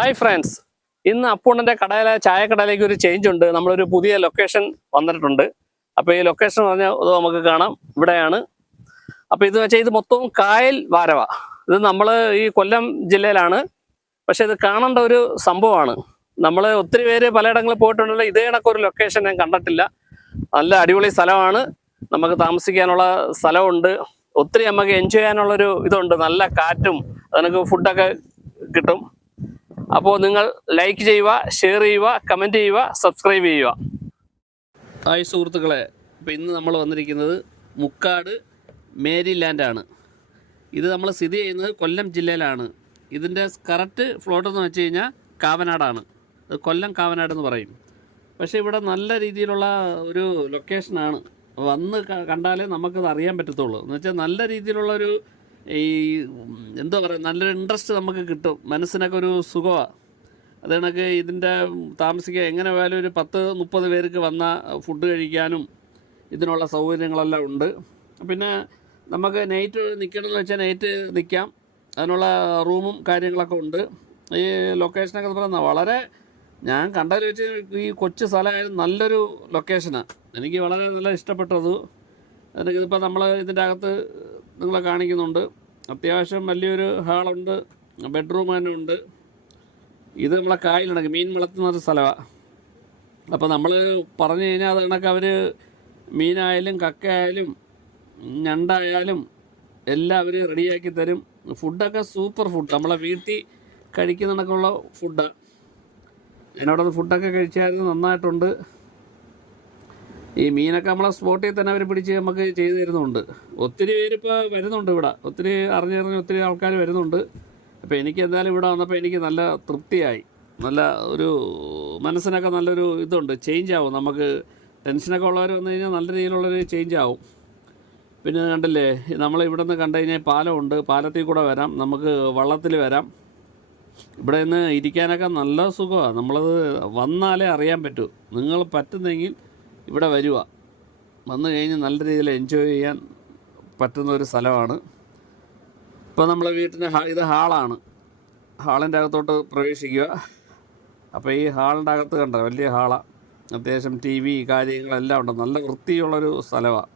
Hi friends ഇന്ന് അപ്പൂണ്ണന്റെ കടയിലെ ചായക്കടയിലേക്ക് ഒരു ചേഞ്ച് ഉണ്ട്. നമ്മളൊരു പുതിയ ലൊക്കേഷൻ വന്നിട്ടുണ്ട്. അപ്പോൾ ഈ ലൊക്കേഷൻ പറഞ്ഞാൽ നമുക്ക് കാണാം. ഇവിടെയാണ്. അപ്പോൾ ഇത് വെച്ചാൽ ഇത് മൊത്തവും കായൽ വാരവ. ഇത് നമ്മൾ ഈ കൊല്ലം ജില്ലയിലാണ്. പക്ഷേ ഇത് കാണേണ്ട ഒരു സംഭവമാണ്. നമ്മൾ ഒത്തിരി പേര് പലയിടങ്ങളിൽ പോയിട്ടുണ്ടല്ലോ. ഇതേ കണക്കൊരു ലൊക്കേഷൻ ഞാൻ കണ്ടിട്ടില്ല. നല്ല അടിപൊളി സ്ഥലമാണ്. നമുക്ക് താമസിക്കാനുള്ള സ്ഥലമുണ്ട്. ഒത്തിരി നമുക്ക് എൻജോയ് ചെയ്യാനുള്ളൊരു ഇതുണ്ട്. നല്ല കാറ്റും അതിനൊക്കെ ഫുഡൊക്കെ കിട്ടും. അപ്പോൾ നിങ്ങൾ ലൈക്ക് ചെയ്യുക ഷെയർ ചെയ്യുക കമന്റ് ചെയ്യുക സബ്സ്ക്രൈബ് ചെയ്യുക. ഹായ് സുഹൃത്തുക്കളെ ഇപ്പോൾ ഇന്ന് നമ്മൾ വന്നിരിക്കുന്നത് മുക്കാട് മേരി ലാൻഡാണ് ഇത് നമ്മൾ സ്ഥിതി ചെയ്യുന്നത് കൊല്ലം ജില്ലയിലാണ്. ഇതിന്റെ കറക്റ്റ് ഫ്ലോട്ട് എന്ന് വെച്ച് കഴിഞ്ഞാൽ കാവനാടാണ്. കൊല്ലം കാവനാട് എന്ന് പറയും. പക്ഷേ ഇവിടെ നല്ല രീതിയിലുള്ള ഒരു ലൊക്കേഷനാണ് വന്ന് കണ്ടാലേ നമുക്കത് അറിയാൻ പറ്റത്തുള്ളൂ. എന്ന് വെച്ചാൽ നല്ല രീതിയിലുള്ള ഒരു ഈ എന്താ പറയുക നല്ലൊരു ഇൻട്രസ്റ്റ് നമുക്ക് കിട്ടും. മനസ്സിനൊക്കെ ഒരു സുഖമാണ് അത് കണക്ക് ഇതിന്റെ താമസിക്കുക എങ്ങനെ പോയാലും ഒരു പത്ത് മുപ്പത് പേർക്ക് വന്ന ഫുഡ് കഴിക്കാനും ഇതിനുള്ള സൗകര്യങ്ങളെല്ലാം ഉണ്ട്. പിന്നെ നമുക്ക് നൈറ്റ് നിൽക്കണമെന്ന് വെച്ചാൽ നൈറ്റ് നിൽക്കാം അതിനുള്ള റൂമും കാര്യങ്ങളൊക്കെ ഉണ്ട്. ഈ ലൊക്കേഷനൊക്കെ എന്ന് പറയുന്നത് വളരെ ഞാൻ കണ്ടതിൽ വെച്ച് ഈ കൊച്ചു സ്ഥലമായാലും നല്ലൊരു ലൊക്കേഷനാണ് എനിക്ക് വളരെ നല്ല ഇഷ്ടപ്പെട്ടത്. എനിക്കിതിപ്പോൾ നമ്മൾ ഇതിന്റെ അകത്ത് നിങ്ങളെ കാണിക്കുന്നുണ്ട്. അത്യാവശ്യം വലിയൊരു ഹാളുണ്ട് ബെഡ്റൂം തന്നെ ഉണ്ട്. ഇത് നമ്മളെ കായലിണക്ക് മീൻ വളർത്തുന്ന ഒരു സ്ഥലമാണ് അപ്പോൾ നമ്മൾ പറഞ്ഞു കഴിഞ്ഞാൽ അത് അവർ മീനായാലും കക്കയായാലും ഞണ്ടായാലും എല്ലാം അവർ റെഡിയാക്കി തരും. ഫുഡൊക്കെ സൂപ്പർ ഫുഡ്. നമ്മളെ വീട്ടിൽ കഴിക്കുന്ന ഫുഡ്. എന്നോടത് ഫുഡൊക്കെ കഴിച്ചായിരുന്നു നന്നായിട്ടുണ്ട്. ഈ മീനൊക്കെ നമ്മളെ സ്പോട്ടിൽ തന്നെ അവർ പിടിച്ച് നമുക്ക് ചെയ്തു തരുന്നുണ്ട്. ഒത്തിരി പേര് ഇപ്പോൾ വരുന്നുണ്ട് ഇവിടെ. ഒത്തിരി അറിഞ്ഞറിഞ്ഞ് ഒത്തിരി ആൾക്കാർ വരുന്നുണ്ട്. അപ്പോൾ എനിക്ക് എന്തായാലും ഇവിടെ വന്നപ്പോൾ എനിക്ക് നല്ല തൃപ്തിയായി. നല്ല ഒരു മനസ്സിനൊക്കെ നല്ലൊരു ഇതുണ്ട്. ചേഞ്ച് ആവും. നമുക്ക് ടെൻഷനൊക്കെ ഉള്ളവർ വന്നു കഴിഞ്ഞാൽ നല്ല രീതിയിലുള്ളൊരു ചേഞ്ച് ആവും. പിന്നെ കണ്ടില്ലേ നമ്മൾ ഇവിടെ നിന്ന് കണ്ടു കഴിഞ്ഞാൽ പാലമുണ്ട് പാലത്തിൽ കൂടെ വരാം. നമുക്ക് വള്ളത്തിൽ വരാം. ഇവിടെ നിന്ന് ഇരിക്കാനൊക്കെ നല്ല സുഖമാണ് നമ്മളത് വന്നാലേ അറിയാൻ പറ്റൂ. നിങ്ങൾ പറ്റുന്നെങ്കിൽ ഇവിടെ വരിക വന്നു കഴിഞ്ഞ് നല്ല രീതിയിൽ എൻജോയ് ചെയ്യാൻ പറ്റുന്ന ഒരു സ്ഥലമാണ്. ഇപ്പോൾ നമ്മളെ വീട്ടിന്റെ ഇത് ഹാളാണ്. ഹാളിന്റെ അകത്തോട്ട് പ്രവേശിക്കുക. അപ്പോൾ ഈ ഹാളിന്റെ അകത്ത് കണ്ട വലിയ ഹാളാണ് അത്യാവശ്യം ടി വി കാര്യങ്ങളെല്ലാം ഉണ്ട്. നല്ല വൃത്തിയുള്ളൊരു സ്ഥലമാണ്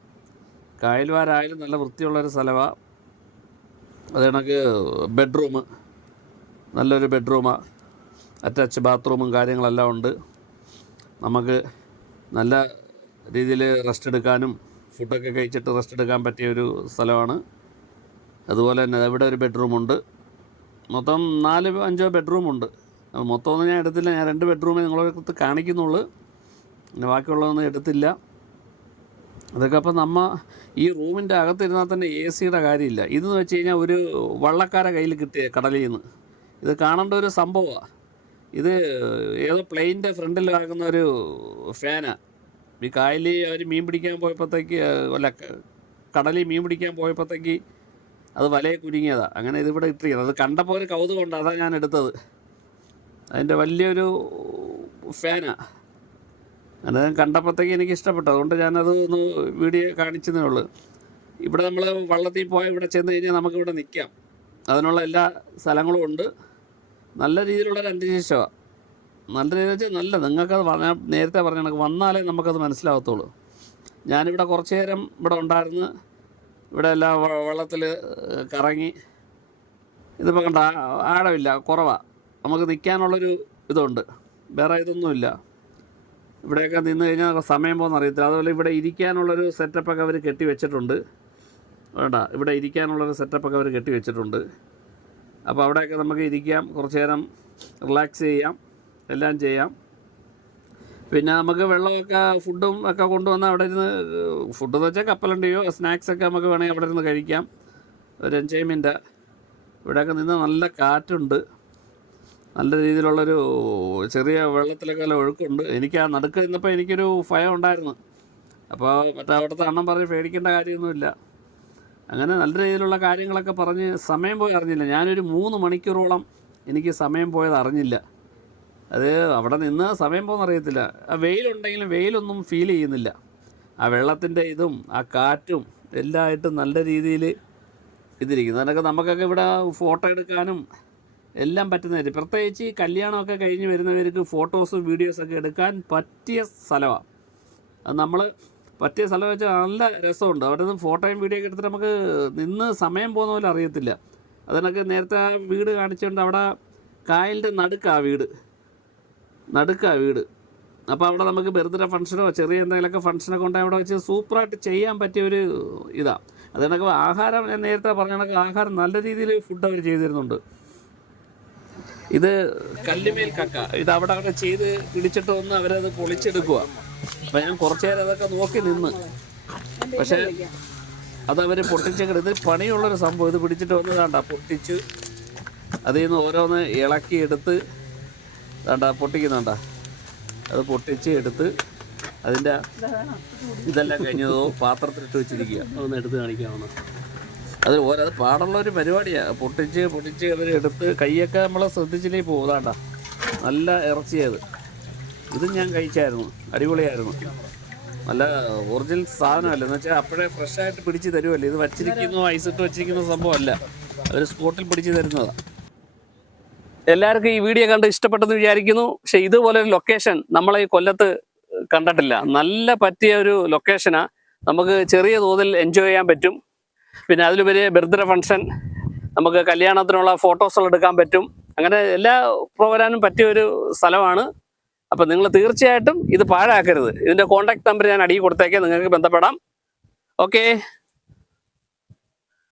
കായൽവാരായാലും നല്ല വൃത്തിയുള്ളൊരു സ്ഥലമാണ് അത് കണക്ക് ബെഡ്റൂം. നല്ലൊരു ബെഡ്റൂമാണ് അറ്റാച്ച് ബാത്റൂമും കാര്യങ്ങളെല്ലാം ഉണ്ട്. നമുക്ക് നല്ല രീതിയിൽ റെസ്റ്റ് എടുക്കാനും ഫുഡൊക്കെ കഴിച്ചിട്ട് റെസ്റ്റ് എടുക്കാൻ പറ്റിയ ഒരു സ്ഥലമാണ്. അതുപോലെ തന്നെ ഇവിടെ ഒരു ബെഡ്റൂമുണ്ട് മൊത്തം നാല് അഞ്ചോ ബെഡ്റൂമുണ്ട് മൊത്തമൊന്നും മൊത്തം ഞാൻ എടുത്തില്ല. ഞാൻ രണ്ട് ബെഡ്റൂമേ നിങ്ങളൊക്കെ കാണിക്കുന്നുള്ളൂ. പിന്നെ ബാക്കിയുള്ളതൊന്നും എടുത്തില്ല. അതൊക്കെ അപ്പം നമ്മ ഈ റൂമിന്റെ അകത്തിരുന്നാൽ തന്നെ എ സിയുടെ കാര്യമില്ല. ഇതെന്ന് വെച്ച് കഴിഞ്ഞാൽ ഒരു വള്ളക്കാരെ കയ്യിൽ കിട്ടിയ കടലിൽ നിന്ന് ഇത് കാണേണ്ട ഒരു സംഭവമാണ് ഇത് ഏതോ പ്ലെയിന്റെ ഫ്രണ്ടിൽ ആകുന്ന ഒരു ഫാനാണ് ഈ കായലിൽ അവർ മീൻ പിടിക്കാൻ പോയപ്പോഴത്തേക്ക് അല്ല കടലിൽ മീൻ പിടിക്കാൻ പോയപ്പോഴത്തേക്ക് അത് വലയെ കുരുങ്ങിയതാണ് അങ്ങനെ ഇതിവിടെ ഇട്ടിരിക്കുന്നത് അത് കണ്ടപ്പോൾ ഒരു കൗതുകമുണ്ട്. അതാണ് ഞാൻ എടുത്തത്. അതിന്റെ വലിയൊരു ഫാനാണ് അങ്ങനെ കണ്ടപ്പോഴത്തേക്ക് എനിക്ക് ഇഷ്ടപ്പെട്ടു അതുകൊണ്ട് ഞാനത് ഒന്ന് വീഡിയോ കാണിച്ചതേ ഉള്ളൂ. ഇവിടെ നമ്മൾ വള്ളത്തിൽ പോയാൽ ഇവിടെ ചെന്ന് കഴിഞ്ഞാൽ നമുക്കിവിടെ നിൽക്കാം. അതിനുള്ള എല്ലാ സ്ഥലങ്ങളും ഉണ്ട്. നല്ല രീതിയിലുള്ളൊരു അന്തരീക്ഷമാണ്. നല്ല രീതിയിൽ വെച്ചാൽ നല്ല നിങ്ങൾക്കത് പറഞ്ഞ നേരത്തെ പറഞ്ഞ കണക്ക് വന്നാലേ നമുക്കത് മനസ്സിലാകത്തുള്ളൂ ഞാനിവിടെ കുറച്ച് നേരം ഇവിടെ ഉണ്ടായിരുന്നു. ഇവിടെ എല്ലാം വെള്ളത്തിൽ കറങ്ങി. ഇതിപ്പോൾ കണ്ട ആഴമില്ല കുറവാണ് നമുക്ക് നിൽക്കാനുള്ളൊരു ഇതുണ്ട്. വേറെ ഇതൊന്നുമില്ല. ഇവിടെയൊക്കെ നിന്ന് കഴിഞ്ഞാൽ സമയം പോകുന്ന അറിയത്തില്ല. അതുപോലെ ഇവിടെ ഇരിക്കാനുള്ളൊരു സെറ്റപ്പൊക്കെ അവർ കെട്ടി വെച്ചിട്ടുണ്ട്. വേണ്ട ഇവിടെ ഇരിക്കാനുള്ളൊരു സെറ്റപ്പൊക്കെ അവർ കെട്ടി വെച്ചിട്ടുണ്ട്. അപ്പോൾ അവിടെയൊക്കെ നമുക്ക് ഇരിക്കാം കുറച്ച് നേരം റിലാക്സ് ചെയ്യാം. എല്ലാം ചെയ്യാം. പിന്നെ നമുക്ക് വെള്ളമൊക്കെ ഫുഡും ഒക്കെ കൊണ്ടുവന്ന് അവിടെ ഇരുന്ന് ഫുഡ് എന്ന് വെച്ചാൽ കപ്പലണ്ടിയോ സ്നാക്സ് ഒക്കെ നമുക്ക് വേണമെങ്കിൽ അവിടെ ഇരുന്ന് കഴിക്കാം. ഒരു എൻജോയ്മെന്റ് ഇവിടെയൊക്കെ നിന്ന് നല്ല കാറ്റുണ്ട്. നല്ല രീതിയിലുള്ളൊരു ചെറിയ വെള്ളത്തിലൊക്കെ നല്ല ഒഴുക്കുണ്ട്. എനിക്ക് ആ നടുക്ക് നിന്നപ്പോൾ എനിക്കൊരു ഭയം ഉണ്ടായിരുന്നു. അപ്പോൾ മറ്റേ അവിടുത്തെ അണ്ണം പറഞ്ഞ് പേടിക്കേണ്ട കാര്യമൊന്നുമില്ല. അങ്ങനെ നല്ല രീതിയിലുള്ള കാര്യങ്ങളൊക്കെ പറഞ്ഞ് സമയം പോയി അറിഞ്ഞില്ല. ഞാനൊരു മൂന്ന് മണിക്കൂറോളം എനിക്ക് സമയം പോയത് അറിഞ്ഞില്ല. അത് അവിടെ നിന്ന് സമയം പോകുന്ന അറിയത്തില്ല. ആ വെയിലുണ്ടെങ്കിലും വെയിലൊന്നും ഫീൽ ചെയ്യുന്നില്ല. ആ വെള്ളത്തിന്റെ ഇതും ആ കാറ്റും എല്ലായിട്ടും നല്ല രീതിയിൽ ഇതിരിക്കുന്നു. അതിനൊക്കെ നമുക്കൊക്കെ ഇവിടെ ഫോട്ടോ എടുക്കാനും എല്ലാം പറ്റുന്ന രീതി. പ്രത്യേകിച്ച് ഈ കല്യാണമൊക്കെ കഴിഞ്ഞ് വരുന്നവർക്ക് ഫോട്ടോസും വീഡിയോസൊക്കെ എടുക്കാൻ പറ്റിയ സ്ഥലമാണ് അത് നമ്മൾ പറ്റിയ സ്ഥലം വെച്ചാൽ നല്ല രസമുണ്ട്. അവിടെ നിന്ന് ഫോട്ടോയും വീഡിയോ ഒക്കെ എടുത്തിട്ട് നമുക്ക് നിന്ന് സമയം പോകുന്ന പോലെ അറിയത്തില്ല. അതിനൊക്കെ നേരത്തെ ആ വീട് കാണിച്ചുകൊണ്ട് അവിടെ കായലിന്റെ ആ വീട്. നടുക്കാ വീട്. അപ്പോൾ അവിടെ നമുക്ക് ബർത്ത്ഡേ ഫംഗ്ഷനോ ചെറിയ എന്തെങ്കിലുമൊക്കെ ഫംഗ്ഷനൊക്കെ കൊണ്ട് അവിടെ വെച്ച് സൂപ്പറായിട്ട് ചെയ്യാൻ പറ്റിയ ഒരു ഇതാണ് അതുകൊണ്ടൊക്കെ ആഹാരം ഞാൻ നേരത്തെ പറഞ്ഞ ആഹാരം നല്ല രീതിയിൽ ഫുഡ് അവർ ചെയ്തിരുന്നുണ്ട്. ഇത് കല്ലുമേൽ കക്ക. ഇത് അവിടെ അവിടെ ചെയ്ത് പിടിച്ചിട്ട് വന്ന് അവരത് പൊളിച്ചെടുക്കുക അപ്പം ഞാൻ കുറച്ചു നേരം അതൊക്കെ നോക്കി നിന്ന്. പക്ഷേ അതവർ പൊട്ടിച്ചെങ്കിൽ ഇത് പണിയുള്ളൊരു സംഭവം. ഇത് പിടിച്ചിട്ട് വന്നതാണ്ട പൊട്ടിച്ച്. അതിൽ നിന്ന് ഓരോന്ന് ഇളക്കി എടുത്ത് വേണ്ട പൊട്ടിക്കുന്നുണ്ട അത് പൊട്ടിച്ച് എടുത്ത് അതിന്റെ ഇതെല്ലാം കഴിഞ്ഞതോ പാത്രത്തിലിട്ട് വെച്ചിരിക്കുക. അതൊന്ന് എടുത്ത് കാണിക്കാവുന്ന. അത് ഓരോ പാടുള്ള ഒരു പരിപാടിയാണ് പൊട്ടിച്ച് പൊട്ടിച്ച് അവർ എടുത്ത് കൈയൊക്കെ നമ്മൾ ശ്രദ്ധിച്ചില്ലേ പോകാണ്ട നല്ല ഇറച്ചിയത് ഇതും. ഞാൻ കഴിച്ചായിരുന്നു. അടിപൊളിയായിരുന്നു. നല്ല ഒറിജിനൽ സാധനമല്ല. എന്ന് വെച്ചാൽ അപ്പോഴേ ഫ്രഷായിട്ട് പിടിച്ച് തരുമല്ലേ ഇത് വച്ചിരിക്കുന്നു ഐസിട്ട് വെച്ചിരിക്കുന്ന സംഭവമല്ല. അവർ സ്പോട്ടിൽ പിടിച്ച് തരുന്നതാണ് എല്ലാവർക്കും ഈ വീഡിയോ കണ്ട് ഇഷ്ടപ്പെട്ടെന്ന് വിചാരിക്കുന്നു. പക്ഷെ ഇതുപോലെ ഒരു ലൊക്കേഷൻ നമ്മളെ ഈ കൊല്ലത്ത് കണ്ടിട്ടില്ല. നല്ല പറ്റിയ ഒരു ലൊക്കേഷനാ നമുക്ക് ചെറിയ തോതിൽ എൻജോയ് ചെയ്യാൻ പറ്റും. പിന്നെ അതിലുപരി ബർത്ത്ഡേ ഫംഗ്ഷൻ നമുക്ക് കല്യാണത്തിനുള്ള ഫോട്ടോസുകൾ എടുക്കാൻ പറ്റും. അങ്ങനെ എല്ലാ പ്രോഗ്രാമിനും പറ്റിയ ഒരു സ്ഥലമാണ്. അപ്പം നിങ്ങൾ തീർച്ചയായിട്ടും ഇത് പാഴാക്കരുത്. ഇതിന്റെ കോൺടാക്ട് നമ്പർ ഞാൻ അടിയിൽ കൊടുത്തേക്കാം. നിങ്ങൾക്ക് ബന്ധപ്പെടാം. ഓക്കേ